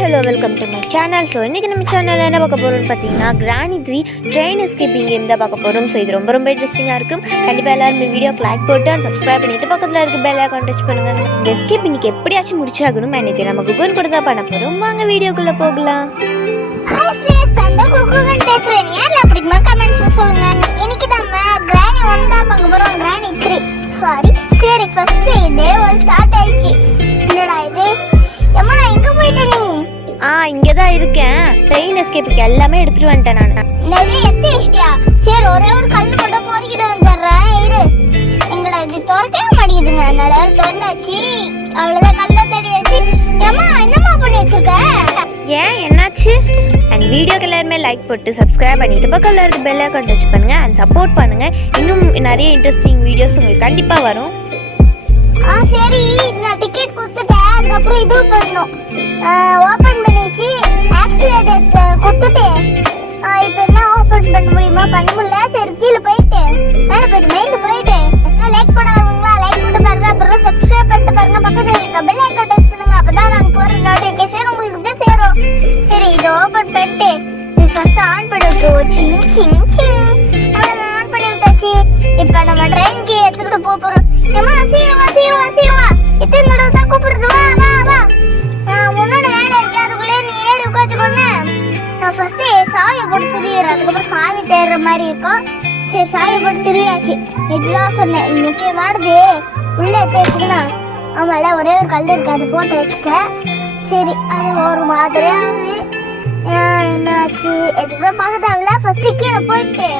Hello welcome to my channel. So இன்றைக்கி நம்ம சேனலில் என்ன பார்க்க போகிறோம்னு பார்த்தீங்கன்னா கிரானி 3 ட்ரெயின் எஸ்கேப்பிங் கேம் தான் பார்க்க போகிறோம். ஸோ இது ரொம்ப இன்ட்ரெஸ்டிங்காக இருக்கும். கண்டிப்பாக எல்லாருமே வீடியோக்கு லைக் போட்டு அண்ட் சப்ஸ்கிரைப் பண்ணிவிட்டு பக்கத்தில் இருக்க பெல் ஐகான் டச் பண்ணுங்கள். இந்த எஸ்கேப் இன்னைக்கு எப்படியாச்சும் முடிச்சாகணும். அன்றைக்கி நம்ம குகன் கூட தான் பண்ண போகிறோம். வாங்க வீடியோக்குள்ளே போகலாம். ஹாய் ஃப்ரெண்ட்ஸ், அந்த குகன் பேசுகிறேன். யாரில் அப்படிமா கமெண்ட்ஸ் சொல்லுங்கள். இன்னைக்கு நம்ம கிரானி 1 தான் பார்க்க போகிறோம். Granny 3 sorry. சரி, ஃபர்ஸ்ட் டே 1 ஸ்டார்ட் ஆயிடுச்சு. என்னடா இது? அம்மா எங்கே போயிட்ட நீ? இங்கே தான் இருக்கேன். ட்ரெயின் எஸ்கேப்புக்கு எல்லாமே எடுத்துகிட்டு வந்துட்டேன் நான். என்னது எத்தி இஷ்டியா? சரி, ஒரே ஒரு கல் மட்டும் பொறுக்கிட்டு வந்துடுறேன் இரு. எங்கடா இது திறக்கவே மாட்டேங்குதுங்க. நல்ல திறந்தாச்சு. அவ்வளோதான், கல்ல தடியாச்சு. அம்மா என்னம்மா பண்ணி வச்சிருக்க? ஏன் என்னாச்சு? அண்ட் வீடியோக்கு எல்லாருமே லைக் போட்டு சப்ஸ்கிரைப் பண்ணிட்டு பக்கத்தில் இருக்க பெல் ஐகான் டச் பண்ணுங்கள் அண்ட் சப்போர்ட் பண்ணுங்கள். இன்னும் நிறைய இன்ட்ரெஸ்டிங் வீடியோஸ் உங்களுக்கு கண்டிப்பாக வரும். சரி, நான் டிக்கெட் கொடுத்துட்டேன். அதுக்கப்புறம் இது பண்ணணும், ஓப்பன் பண்ணிச்சு. ஆக்சிலேட்டர் கொடுத்துட்டு இப்போ என்ன ஓப்பன் பண்ண முடியுமா? பண்ண முடியல. சரி, கீழே போயிட்டு மெயிலில் போயிட்டு லைக் போடாதவங்களா லைக் போட்டு பாருங்க. அப்புறம் சப்ஸ்கிரைப் பண்ணிட்டு பாருங்க. பக்கத்தில் இருக்க பெல் ஐகான் டச் பண்ணுங்க. அப்பதான் நாங்கள் போகிற நோட்டிஃபிகேஷன் உங்களுக்கு தான் சேரும். சரி, இது ஓப்பன் பண்ணிட்டு இது ஃபர்ஸ்ட் ஆன் பண்ணி விட்டுருவோம். சிங் சிங் சிங் அவ்வளோதான், ஆன் பண்ணி விட்டாச்சு. இப்போ நம்ம ட்ரெயினுக்கு எடுத்துக்கிட்டு போகிறோம். ஏமா சீக்கிரமா எத்தனை தடவை தான் கூப்பிடுறது? வா உன்னோட வேலை இருக்கு. அதுக்குள்ளே நீ ஏறி உட்காந்துக்கோன்னு நான் ஃபர்ஸ்ட் சாவியை போட்டு திரியிறேன். அதுக்கப்புறம் சாவி தேடுற மாதிரி இருக்கும். சரி, சாவியை போட்டு திரியாச்சு. இதுதான் சொன்னேன், முக்கியமானது உள்ளே தேய்ச்சிக்கன்னா. ஆமாம்ல, ஒரே ஒரு கல் இருக்கு, அது போட்டு வச்சுட்டேன். சரி, அது ஒரு மாதிரியாவது என்னாச்சு எதுவுமே பார்க்க தேவையில்ல. ஃபர்ஸ்ட் கீழே போயிட்டு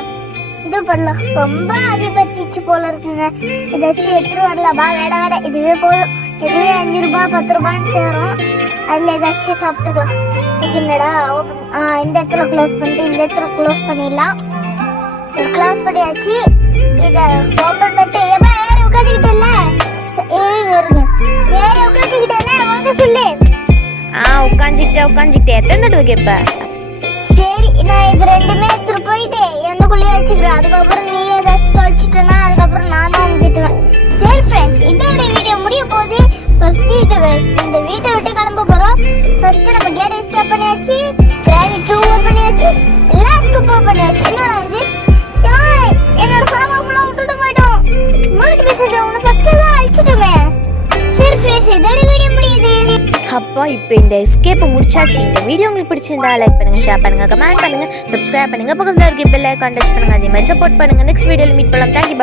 இது பண்ணலாம். ரொம்ப அதிபத்திச்சு போல இருக்குங்க. இதாச்சும் எடுத்துட்டு வரலாமா? வேட இதுவே போதும். இதுவே 5 ரூபாய் 10 ரூபான்னு தேரும். அதில் ஏதாச்சும் சாப்பிட்டுக்கலாம். இது என்னடா ஓப்பன், இந்த இடத்துல க்ளோஸ் பண்ணிட்டு இந்த இடத்துல க்ளோஸ் பண்ணிடலாம். சரி, க்ளோஸ் பண்ணியாச்சு. இதை ஓப்பன் பண்ணிட்டு ஏறி உட்காந்துக்கிட்டல ஏறி உட்காந்துக்கிட்டல உனக்கு சொல்லு. உட்காந்துக்கிட்டே எத்தனை தடவை கேட்பேன்? சரி, நான் இது ரெண்டுமே எடுத்துட்டு போயிட்டு என்னக்குள்ளேயே வச்சுக்கிறேன். அதுக்கப்புறம் நீ ஏதாச்சும் தொலைச்சிட்டேன்னா அதுக்கப்புறம் நான் தான் திட்டுவேன். சரி ஃப்ரெண்ட்ஸ், இதோட வீடியோ முடிய போகுது. ஃபர்ஸ்ட் இந்த வீட்டை விட்டு கிளம்ப போகிறோம். ஃபர்ஸ்ட் நம்ம கேட் ஸ்டாப் பண்ணியாச்சு. கிரானி 2 ஓப்பன் பண்ணியாச்சு. எல்லா ஸ்கூப் ஓப்பன் பண்ணியாச்சு. என்னடா இது? என்னோட சாமான் ஃபுல்லாக விட்டுட்டு போயிட்டோம். மார்க்கெட் பேசுறது உன்னை ஃபர்ஸ்ட் தான் அழிச்சிட்டோமே. சரி ஃப்ரெண்ட்ஸ், இதோட வீடியோ முடியுது. அப்பா, இப்போ இந்த எஸ்கேப்பை முடிச்சாச்சு. இந்த வீடியோ உங்களுக்கு பிடிச்சிருந்தா லைக் பண்ணுங்க, ஷேர் பண்ணுங்க, கமெண்ட் பண்ணுங்க, சப்ஸ்கிரைப் பண்ணுங்க, பக்கத்தில் இருக்க பெல் ஐகான் டச் பண்ணுங்க. அதே மாதிரி சப்போர்ட் பண்ணுங்க. நெக்ஸ்ட் வீடியோவில் மீட் பண்ணலாம். தேங்க்யூ.